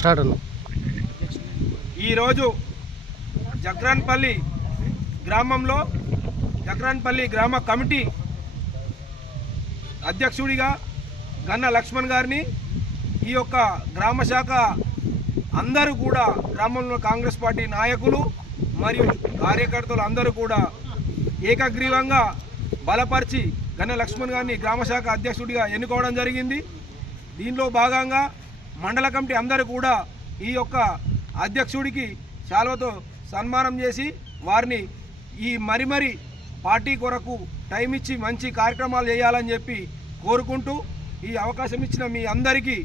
Start అన్న. ఈరోజు జక్రాన్పల్లి గ్రామంలో జక్రాన్పల్లి గ్రామ కమిటీ అధ్యక్షుడిగా గన్న లక్ష్మణ్ గారిని ఈ యొక్క గ్రామ శాఖ అందరూ కూడా గ్రామంలో కాంగ్రెస్ పార్టీ నాయకులు మరియు కార్యకర్తలు అందరూ కూడా ఏకగ్రీవంగా బలపరిచి గన్న లక్ష్మణ్ గారిని గ్రామ శాఖ అధ్యక్షుడిగా ఎన్నుకోవడం జరిగింది. దీనిలో భాగంగా మండల కమిటీ అందరూ కూడా ఈ యొక్క అధ్యక్షుడికి శాలువతో సన్మానం చేసి వారిని ఈ మరి పార్టీ కొరకు టైం ఇచ్చి మంచి కార్యక్రమాలు చేయాలని చెప్పి కోరుకుంటూ ఈ అవకాశం ఇచ్చిన మీ అందరికీ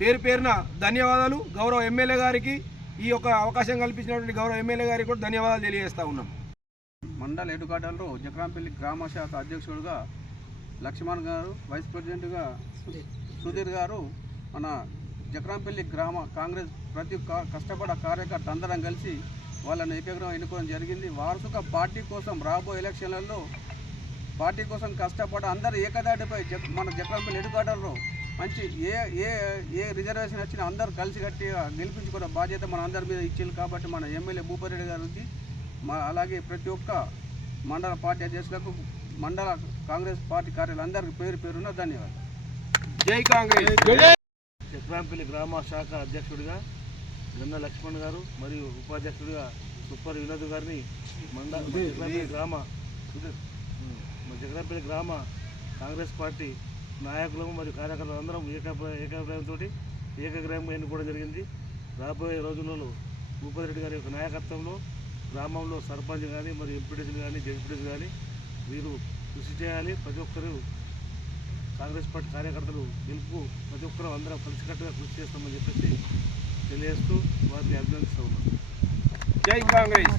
పేరు పేరున ధన్యవాదాలు. గౌరవ ఎమ్మెల్యే గారికి ఈ యొక్క అవకాశం కల్పించినటువంటి గౌరవ ఎమ్మెల్యే గారికి కూడా ధన్యవాదాలు తెలియజేస్తూ ఉన్నాం. మండల హెడ్క్వార్టర్లో జక్రాన్పల్లి గ్రామ శాఖ అధ్యక్షుడిగా లక్ష్మణ్ గారు, వైస్ ప్రెసిడెంట్గా సుధీర్ గారు, మన జక్రాన్పల్లి గ్రామ కాంగ్రెస్ ప్రతి కష్టపడ కార్యకర్త అందరం కలిసి వాళ్ళని ఏకగ్రహం ఎన్నుకోవడం జరిగింది. వారసుగా పార్టీ కోసం రాబోయే ఎలక్షన్లలో పార్టీ కోసం కష్టపడ అందరూ ఏకదాటిపై మన జక్రాన్పల్లి హెడ్క్వార్టర్లో మంచి ఏ రిజర్వేషన్ వచ్చినా అందరూ కలిసి గట్టిగా గెలిపించుకున్న బాధ్యత మన అందరి మీద ఇచ్చింది. కాబట్టి మన ఎమ్మెల్యే భూపారెడ్డి గారికి అలాగే ప్రతి ఒక్క మండల పార్టీ అధ్యక్షులకు, మండల కాంగ్రెస్ పార్టీ కార్యాలయందరికీ పేరు పేరున ధన్యవాదాలు. జై కాంగ్రెస్. జక్రాన్పల్లి గ్రామ శాఖ అధ్యక్షుడిగా గన్న లక్ష్మణ్ గారు మరియు ఉపాధ్యక్షుడిగా సూపర్ వినోద్ గారిని జక్రాన్పల్లి గ్రామ కాంగ్రెస్ పార్టీ నాయకులు మరియు కార్యకర్తలు అందరం ఏకాభిప్రాయంతో ఏకగ్రహంగా ఎన్నుకోవడం జరిగింది. రాబోయే రోజులలో భూపారెడ్డి గారి యొక్క నాయకత్వంలో గ్రామంలో సర్పంచ్ కానీ మరియు ఎంపీటీసీలు కానీ జడ్పీటీసీలు కానీ వీరు కృషి చేయాలి. ప్రతి ఒక్కరూ కాంగ్రెస్ పార్టీ కార్యకర్తలు గెలుపు ప్రతి ఒక్కరూ అందరం కలిసికట్టుగా కృషి చేస్తామని చెప్పేసి తెలియజేస్తూ వారిని అభినందిస్తూ ఉన్నాం. జై కాంగ్రెస్.